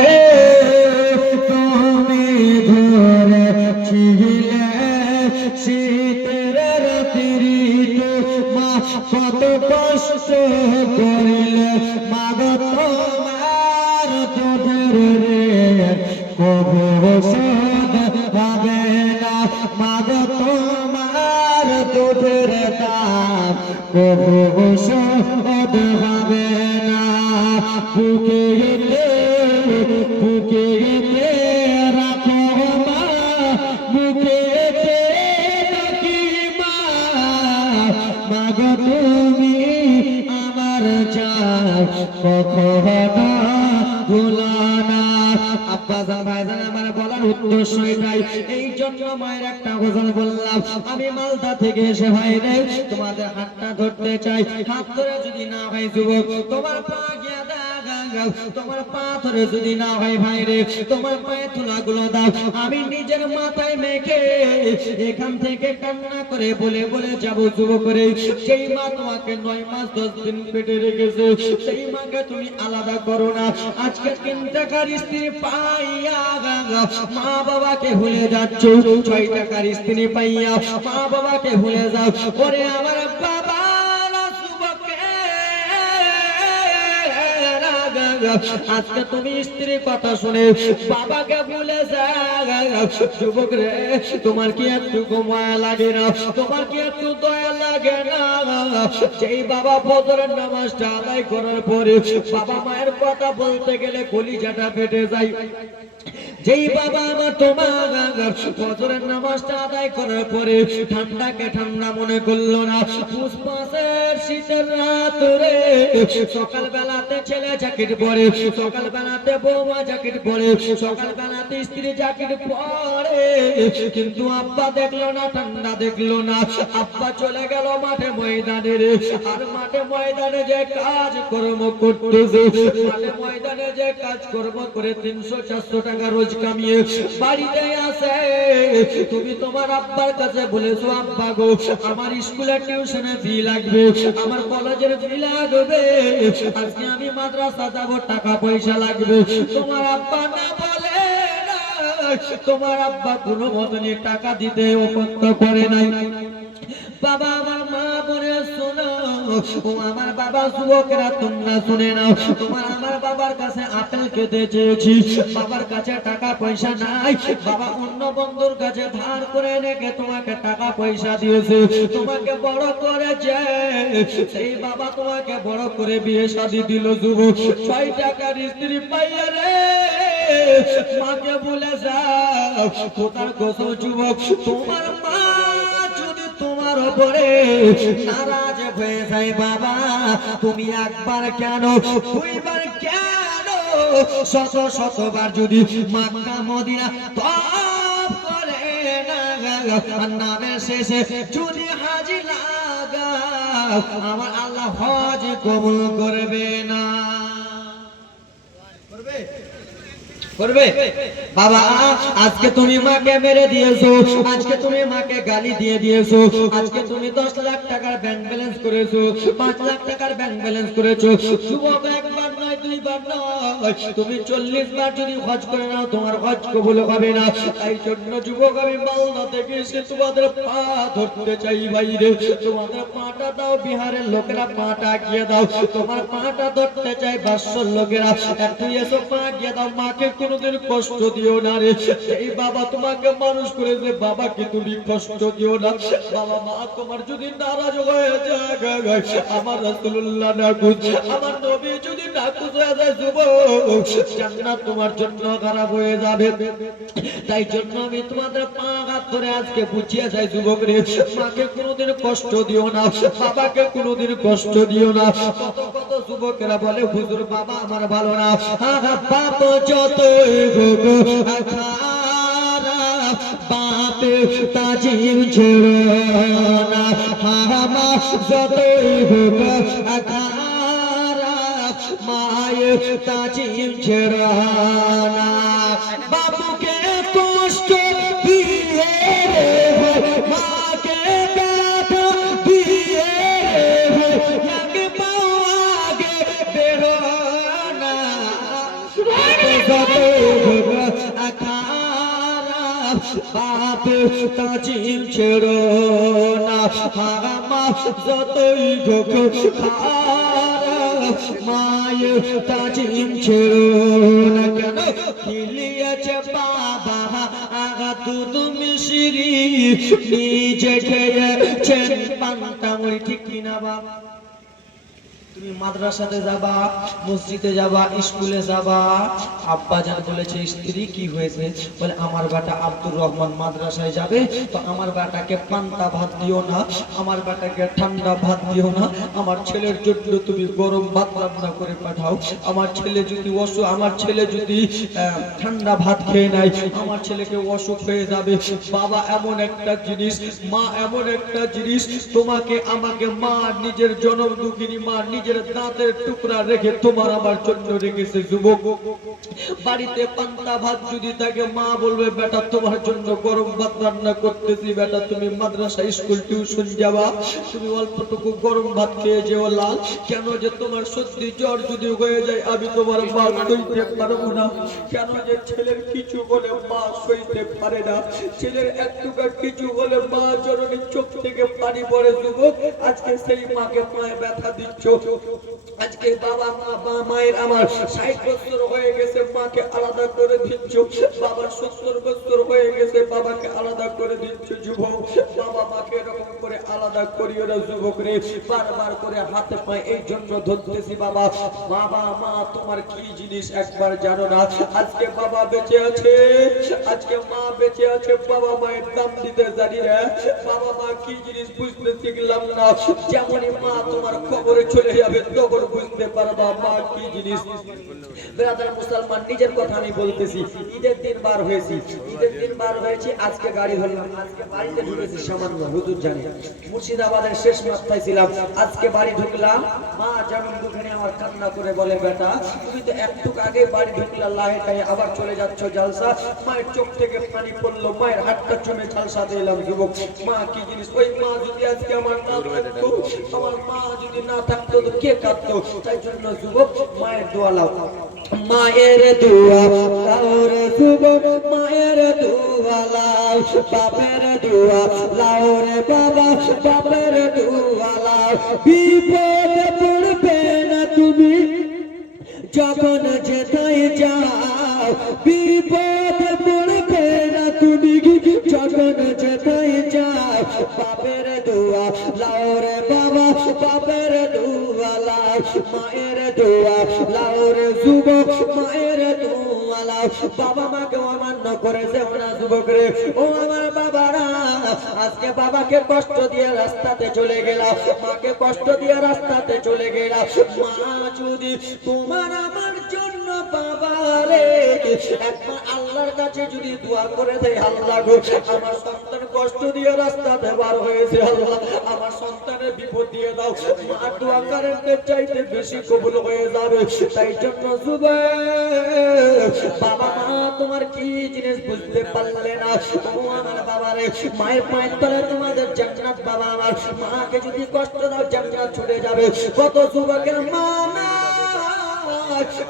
রে তুমি ধরেছিলে শীতের রাত্রি মা কত কষ্ট করিলে মাগো তোমার দুধের রে কবু শোধ হবে না মাগো তোমার দুধের দাম কবু শোধ হবে না বুকে রাখো মা বুকেতে রাখি মা মাগো তুমি আমার জান কখনো ভুলো না। আব্বাজান ভাইজান আমার বলার উদ্দেশ্য এটাই, এই জন্য মায়ের একটা গজল বললাম। আমি মালদা থেকে এসে ভাই রে তোমাদের হাতটা ধরতে চাই, হাত ধরে যদি না হয় যুবক তোমার পা গিয়া দাও, তোমার পা ধরে যদি না হয় ভাই রে তোমার পায়ে তুলাগুলো দাও, আমি নিজের মাথায় মেখে এখান থেকে কান্না করে বলে বলে যাবো যুবক করে। সেই মা তোমাকে 9 মাস 10 দিন পেটে রেখেছে, সেই মাকে তুমি আলাদা করো না। আজকে 3 টাকার স্ত্রী পাইয়া মা বাবাকে ভুলে যাচ্ছ, 6 টাকার স্ত্রী পাইয়া মা বাবাকে ভুলে যাও। ওরে আমার বাবা আজকে তুমি স্ত্রীর কথা শুনে বাবাকে ভুলে যাও। যুবক রে তোমার কি একটু মায়া লাগে না, তোমার কি একটু দয়া লাগে না? সেই বাবা ফজরের নামাজটা আদায় করার পরে বাবা মায়ের কথা বলতে গেলে কলিজাটা ফেটে যায়। যেই বাবা আমার তোমার ফজরের নামাজটা আদায় করার পরে ঠান্ডাকে ঠান্ডা মনে করলো না, পুষ্পাসের শীতের রাত রে সকাল বেলাতে ছেলে জ্যাকেট পরে, সকাল বেলাতে বৌমা জ্যাকেট পরে, সকাল বেলাতে স্ত্রী জ্যাকেট পরে, কিন্তু আব্বা দেখলো না, ঠান্ডা দেখলো না। আব্বা চলে গেল মাঠে ময়দানে রে, আর মাঠে ময়দানে যে কাজ কর্ম করতেছে, মাঠে ময়দানে যে কাজ কর্ম করে 300-400 টাকা রোজ কামিয়ে বাড়িতে আসে। তুমি তোমার আব্বার কাছে বলেছো আব্বা গো আমার স্কুলের টিউশনে ফি লাগবে, আমার কলেজের ফি লাগবে, আজকে আমি মাদ্রাসা যাব, টাকা পয়সা লাগবে। তোমার আব্বা না বলে না, তোমার আব্বা কোনো মতনই টাকা দিতে অপত্য করে নাই। বাবা আমার মা বলে শোনো, ও আমার বাবা যুবকেরা তোমরা শুনে নাও, তোমার আমার বাবার কাছে আপেল খেতে চেয়েছি, বাবার কাছে টাকা পয়সা নাই, বাবা অন্য বন্ধুর কাছে ধার করে রেখে তোমাকে টাকা পয়সা দিয়েছে, তোমাকে বড় করেছে, সেই বাবা তোমাকে বড় করে বিয়ে শাদী দিল। যুবক 6 টাকার স্ত্রী পাইয়া রে মাকে বলে যাও কোথার গোসল। যুবক তোমার মা যদি তোমার উপরে নারাজ হয়ে যায় বাবা, তুমি একবার কেন 2বার কেন 100-100বার যদি মক্কা মদিনা তওয়াফ করে না, নামের শেষে যদি হাজি লাগাও আমার আল্লাহ হজ কবুল করবে না? করবে? বাবা আজকে তুমি মাকে মেরে দিয়েছো, আজকে তুমি মাকে গালি দিয়ে দিয়েছো, আজকে তুমি 10 লাখ টাকার ব্যাংক ব্যালেন্স করেছো, 5 লাখ টাকার ব্যাংক ব্যালেন্স করেছো। যুবক একবার নয় 2বার নয়, তুমি 40 বার যদি হজ করে নাও তোমার হজ কবুল হবে না। তাই জন্য যুবক আমি মালদা থেকে এসে তোমাদের পা ধরতে চাই বাইরে, তোমাদের পাটা দাও, বিহারের লোকেরা পাটা গিয়ে দাও, তোমার পাটা ধরতে চাই বাসর লোকেরা, একটু এসো পা গিয়ে দাও। মাকে কোনোদিন কষ্ট দিও না রে, এই বাবা তোমাকে মানুষ করেছে, বাবাকে তুমি কষ্ট দিও না। বাবা মা তোমার যদি নারাজ হয়ে যায়, আমার রাসূলুল্লাহ নাকুজ, আমার নবী যদি নাকুজ হয়ে যায় যুবক, জান্নাত তোমার জন্য খারাপ হয়ে যাবে। তাই জন্য আমি তোমাদের পা হাত ধরে আজকে বুঝিয়ে যাই যুবক রে, মাকে কোনোদিন কষ্ট দিও না, বাবাকে কোনোদিন কষ্ট দিও না। কত কত যুবকেরা বলে হুজুর বাবা আমার ভালো না, বাপ যতই হোক খারাপ বাপে তাজিম ছেড়ো না, মা যতই হোক খারাপ মায়ের তাজিম ছেড়ো না। বাবুকে কষ্ট দিয়ে মাকে ব্যথা দিয়ে এক পাও আগে বেরো না। বাপ তাজিম ছেড়ো না মা যতই হোক খারাপ মায়ের তাজিম ছেড়ো না কেন খিলিয়েছে বাবা আগা দুধ মিশ্রি নিজে খেয়েছেন পান্তা মুড়ি ঠিক কিনা বাবা তুমি মাদ্রাসাতে যাবা মসজিদে যাবা স্কুলে যাবা আব্বা জান বলেছে স্ত্রী কি হয়েছে বলে আমার বেটা আব্দুর রহমান মাদ্রাসায় যাবে তো আমার বেটাকে পান্তা ভাত দিও না আমার বেটাকে ঠান্ডা ভাত দিও না আমার ছেলের জন্য তুমি গরম ভাত রান্না করে পাঠাও আমার ছেলে যদি ঠান্ডা ভাত খেয়ে নেয় আমার ছেলেকে অসুখ হয়ে যাবে বাবা এমন একটা জিনিস মা এমন একটা জিনিস তোমাকে আমাকে মা নিজের জনম দুঃখিনী মা নিজের দাঁতের টুকরা রেখে তোমার আমার জন্য রেখেছে যুবক বাড়িতে পান্তা ভাত যদি থাকে মা বলবে বেটা তোমার জন্য গরম ভাত রান্না করতেছি বেটা তুমি মাদ্রাসা স্কুল টিউশন যাবা তুমি অল্পটুকু গরম ভাত খেয়ে যেও লাল কেন যে তোমার সত্যি জ্বর যদি হয়ে যায় আমি তোমার মা সইতে পারবো না কেন যে ছেলের কিছু বলে মা সইতে পারে না ছেলের একটুকা কিছু বলে মা জননীর চোখ থেকে পানি পড়ে যুবক আজকে সেই মাকে পায়ে ব্যথা দিচ্ছ আজকে বাবা মা মায়ের আমার 60 বছর হয়ে গেছে মাকে আলাদা করে দিচ্ছ বাবার 70 বছর হয়ে গেছে বাবাকে আলাদা করে দিচ্ছ যুবক বাবা মাকে এরকম করে আলাদা করিও না যুবক রে বারবার করে হাতে পায়ে এই জন্য ধরতেছি বাবা বাবা মা তোমার কি জিনিস একবার জানো না আজকে বাবা বেঁচে আছে আজকে মা বেঁচে আছে বাবা মায়ের দাম দিতে জানি না বাবা মা কি জিনিস বুঝতে শিখলাম না যেমনই মা তোমার কবরে চলে যাবে তখন বুঝতে পারবা মা কি জিনিস ব্রাদার মুসলমান নিজের কথা আমি বলতেছি ঈদের দিন বার হয়েছি আজকে গাড়ি ধরলাম আজকে বাড়িতে ঢুকেছি সামান্য হুজুর জানে মুর্শিদাবাদের শেষ মাথায় ছিলাম আজকে বাড়ি ঢুকলাম মা জনম দুঃখিনী আমার কান্না করে বলে বেটা তুমি তো একটু আগে বাড়ি ঢুকলা লাহেটাই আবার চলে যাচ্ছ জালসা মায়ের চোখ থেকে পানি পড়লো মায়ের হাতটা চুমে জালসা দিলাম যুবক মা কি জিনিস ওই মা যদি আজকে আমার না থাকতো আমার মা যদি না থাকতো তো কে কাঁদতো তাই জন্য যুবক মায়ের দোয়া লাও মায়ের দোয়া লাও রে যুবক মায়ের দোয়া লাও বাপের দোয়া লাও রে বাবা বাপের দোয়া লাও বিপদে পড়বে না তুমি যখন যেতাই যাও বিপদে পড়বে না তুমি যখন যেতাই যাও বাপের দোয়া লাও রে বাবা বাপের দোয়া লাও মায়ের দোয়া লাও রে যুবক মায়ের দোয়া লাও বাবা মাকে অমান্য করেছে ওনা যুবক রে ও আমার বাবারা আজকে বাবাকে কষ্ট দিয়ে রাস্তাতে চলে গেলাম মাকে কষ্ট দিয়ে রাস্তাতে চলে গেলাম মা যদি তোমার আমার জন্য বাবা রে একবার আল্লাহর কাছে যদি দোয়া করে দেয় আল্লাহ গো আমার সন্তান কষ্ট দিয়ে রাস্তাতে বার হয়েছে আল্লাহ আমার সন্তানের বিপদ দিয়ে দাও মা দোয়া করেন চাইতে বেশি কবুল হয়ে যাবে তাই জন্য যুবক বাবা মা তোমার কি জিনিস বুঝতে পারলে না ও আমার বাবা রে মায়ের পায়ের তলে তোমাদের জান্নাত বাবা আমার মাকে যদি কষ্ট দাও জান্নাত ছুটে যাবে কত যুবকের মা না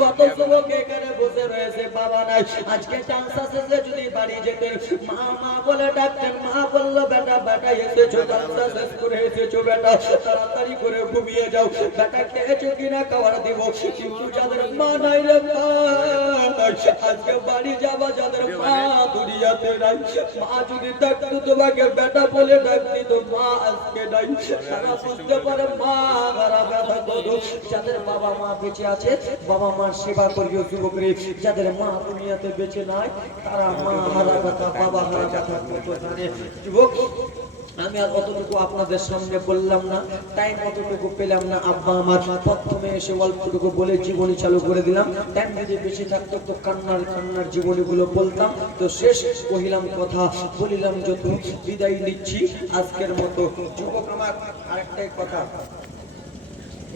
কত যুবক এখানে বসে রয়েছে বাবা নাই আজকে চান্স আছে যে যদি বাড়ি যেতেন মা মা বলে ডাকতেন মা বললো বেটা বেটা এসেছো চান্স শেষ করে এসেছো বেটা তাড়াতাড়ি করে ঘুমিয়ে যাও বেটা খেয়েছো কিনা খাবার দিব কিন্তু যাদের মা নাই রে আজকে বাড়ি যাবা যাদের মা দুনিয়াতে নাই মা যদি ডাকতো তোমাকে বেটা বলে ডাকতি তো মা আজকে নাই তারা বুঝতে পারে মা তারা ব্যথা করো যাদের বাবা মা বেঁচে আছে বাবা মার সেবা করিও যুবক রে যাদের মা দুনিয়াতে বেঁচে নাই তারা মা হারা কথা বাবা হারা কথা কত জানে যুবক আমি আর অতটুকু আপনাদের সামনে বললাম না টাইম অতটুকু পেলাম না আব্বা আমার প্রথমে এসে অল্পটুকু বলে জীবনী চালু করে দিলাম টাইম যদি বেশি থাকতো তো কান্নার জীবনীগুলো বলতাম তো শেষ কহিলাম কথা বলিলাম যত বিদায় নিচ্ছি আজকের মতো যুবক আমার আরেকটাই কথা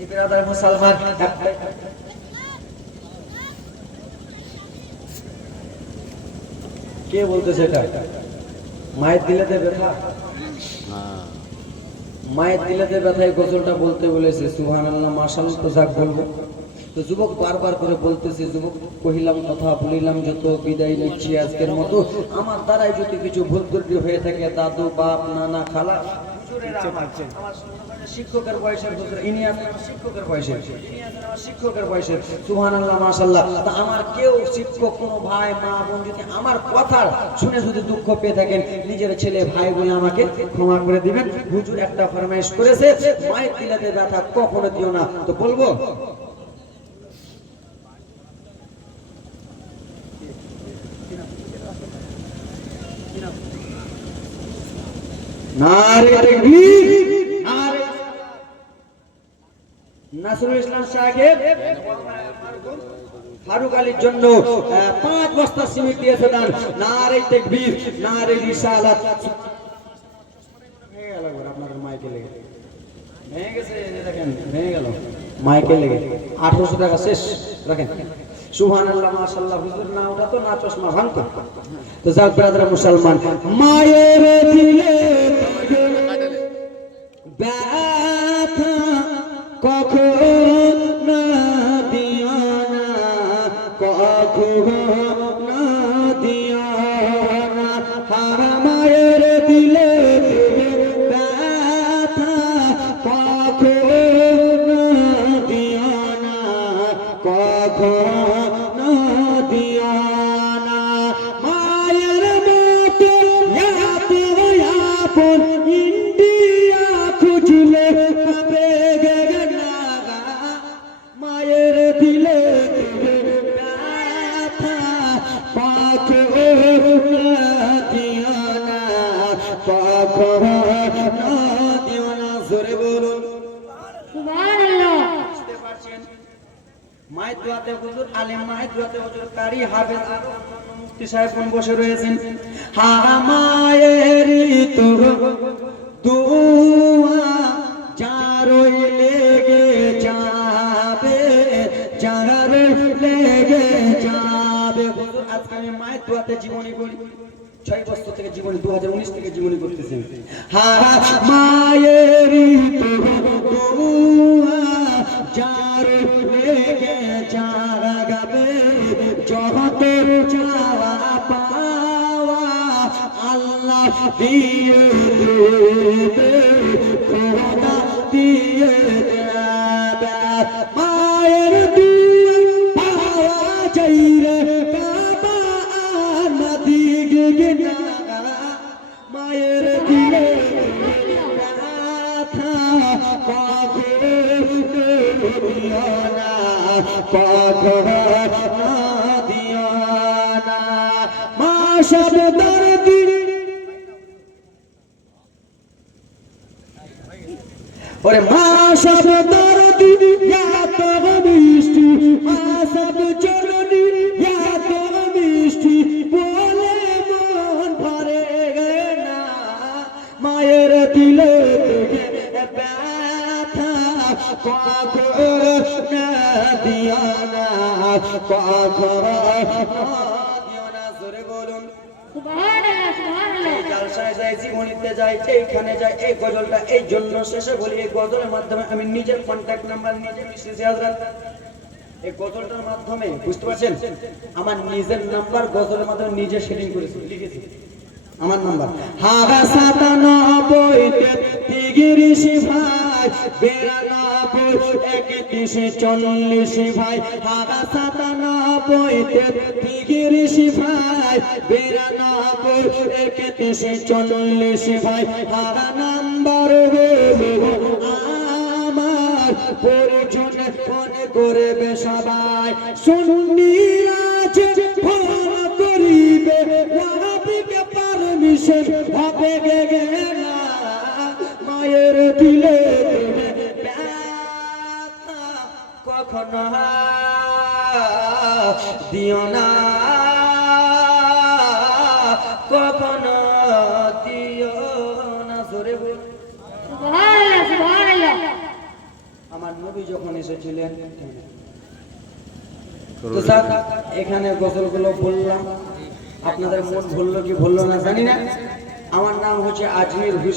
এই ব্রাদার মুসলমান কে বলতেছে এটা মায়ের দিলেতে ব্যথা মায়ের দিলেতে ব্যথায় গজলটা বলতে বলেছে সুবহানাল্লাহ মাশাআল্লাহ তো যাক বলবো তো যুবক বারবার করে বলতেছে, যুবক কহিলাম কথা বলিলাম যত, বিদায় নিচ্ছি আজকের মতো। আমার দ্বারাই যদি কিছু ভুল ত্রুটি হয়ে থাকে, দাদু বাপ নানা খালা শিক্ষকের বয়সের হুজুর, ইনি আছেন আমার শিক্ষকের বয়সের, ইনি আছেন আমার শিক্ষকের বয়সের, সুবহানাল্লাহ মাশাআল্লাহ। তা আমার কেউ শিক্ষক কোনো ভাই মা বোন যদি আমার কথা শুনে যদি দুঃখ পেয়ে থাকেন, নিজের ছেলে ভাই বলে আমাকে ক্ষমা করে দিবেন। হুজুর একটা ফরমাইশ করেছে, মায়ের দিলাতে ব্যথা কখনো দিও না। তো বলবো নারে তাকবীর, নারে নাসরুল ইসলাম সাহেব ফারুক আলীর জন্য 5 বস্তা সিমেন্ট দিয়েছে দান। নারে তাকবীর, নারে রিসালাত। ভেঙে গেল আপনাদের মাইকে লেগে, ভেঙে গেছে, দেখেন ভেঙে গেল মাইকে লেগে। 1800 টাকা শেষ রাখেন। সুবহানাল্লাহ মাশাআল্লাহ। হুজুর না ওটা তো না চশমা ভাঙতো। তো যাক ব্রাদার মুসলমান, মায়ের দিলে ব্যথা কখন না দিও না, কখন না দিও না, হারা মায়ের দিলে ব্যথা কখন না দিও না, কখন না দিও না। মায়ের মতো এত আপন ইন্ডিয়া খুঁজলে পাবে না, মায়ের দিলে ব্যথা কখন না দিও না, কখন না দিও না। জোরে বলুন সুবহানাল্লাহ। বুঝতে পারছেন? মায়ের দোয়াতে হুজুর আলেম, মায়ের দোয়াতে হুজুর কারি হাফেজ, আর মুফতি সাহেব বসে রয়েছেন। হা মায়েরই তো দোয়া যারই লেগে যাবে, যার লেগে যাবে। হুজুর আজকে আমি মায়ের দোয়াতে জীবনী করি, 6 বছর থেকে জীবনী, 2019 থেকে জীবনী করতেছেন। হা মায়েরই তো দোয়া যার লেগে যাবে, জগতের চাওয়া পাওয়া আল্লাহ দিয়ে দেবে, খোদা দিয়ে দেবে। মায়ের দিয়ে পাওয়া যাই রে কাবা নদী না, মায়ের দিলে ব্যথা কখন দিও না, কখন না দিও না। মা সব দরদি, ওরে মা সব দরদি এত মিষ্টি, মা সব জননী এত মিষ্টি, বলে মন ভরে না। মায়ের দিলে ব্যথা কখন না দিও না, কখন না দিও না। জোরে বলুন সুবহানাল্লাহ, সুবহানাল্লাহ। এই জালসায় যাই, জীবনীতে যাই, এইখানে যাই, এই গজলটা এই জন্য শেষে বলি, এই গজলের মাধ্যমে আমি নিজের কন্ট্যাক্ট নাম্বার নিজে মিশিয়েছি হযরত। এই গজলটার মাধ্যমে বুঝতে পারছেন, আমার নিজের নাম্বার গজলের মাধ্যমে নিজে সেটিং করেছি, লিখেছি আমার নাম্বার। হাগা 97 33 ভাই, 92 31 40 ভাই, হাগা 97 33 ভাই, 92 31 40 ভাই। হাগা নাম্বার আমার পরিজনে ফোন করবে সবাই, শুনিরাজ ফোন করিবে, ওয়াহাবিকে পারমিশন হবে না। মায়ের দিলে ব্যথা কখনো দিও না, কখনো দিও না। জোরে বল সুবহানাল্লাহ, সুবহানাল্লাহ। আমার নবী যখন এসেছিলেন, তো স্যার এখানে গজলগুলো বললাম, আপনাদের মন ভুললো কি ভুললো না জানি না। আমার নাম হচ্ছে আজমির হুসেন।